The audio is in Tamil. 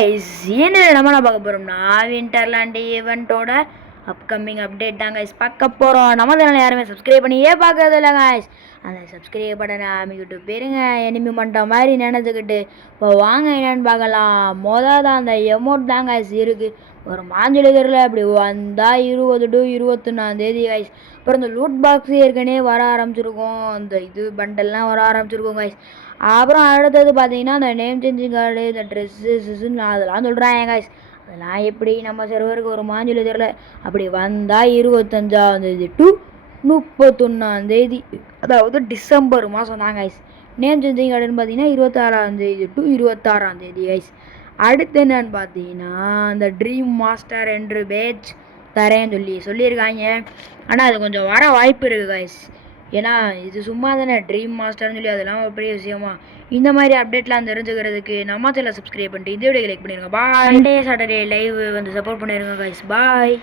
கைஸ் என்ன நம்ம பார்க்க போகிறோம்னா விண்டர்லாண்ட் ஈவெண்ட்டோட அப்கமிங் அப்டேட் தான் கைஸ் பார்க்க போகிறோம். நம்ம சேனல் யாருமே சப்ஸ்கிரைப் பண்ணியே பார்க்கறது இல்லை கைஸ். அந்த சப்ஸ்கிரைப் பட்டனை அமைக்கிட்டு போயிருங்க எனிமி பண்ணுற மாதிரி நினச்சிக்கிட்டு. இப்போ வாங்க என்னென்னு பார்க்கலாம். தான் அந்த எமௌண்ட் தான் கைஸ் இருக்குது. ஒரு மாஞ்சலிகரில் அப்படி வந்தால் 20 to 21 கைஸ். அப்புறம் இந்த லூட் பாக்ஸ் ஏற்கனவே வர ஆரம்பிச்சிருக்கோம். அந்த இது பண்டல்லாம் வர ஆரம்பிச்சிருக்கோம் கைஸ். அப்புறம் அடுத்தது பார்த்தீங்கன்னா இந்த நேம் சேஞ்சிங் கார்டு, இந்த ட்ரெஸ்ஸுன்னு அதெல்லாம் சொல்கிறாங்க கைஸ். அதெல்லாம் எப்படி நம்ம சர்வருக்கு ஒரு மாஞ்சொல்லி தெரியல. அப்படி வந்தால் 25 to 31, அதாவது டிசம்பர் மாதம் தான் கைஸ். நேம் சேஞ்சிங் கார்டுன்னு பார்த்தீங்கன்னா 26 to 26 கைஸ். அடுத்து என்னன்னு பார்த்தீங்கன்னா அந்த ட்ரீம் மாஸ்டர் என்று பேட்ச் தரேன்னு சொல்லியிருக்காங்க. ஆனால் அது கொஞ்சம் வர வாய்ப்பு இருக்குது கைஸ். ஏன்னா இது சும்மா தானே ட்ரீம் மாஸ்டர்னு சொல்லி, அதெல்லாம் ஒரு பெரிய விஷயமா. இந்த மாதிரி அப்டேட்லாம் தெரிஞ்சுக்கிறதுக்கு நம்ம சேனலை சப்ஸ்கிரைப் பண்ணிட்டு இந்த வீடியோ லைக் பண்ணிடுங்க. பாய். சண்டே சாட்டர்டே லைவ் வந்து சப்போர்ட் பண்ணிடுங்க கைஸ். பாய்.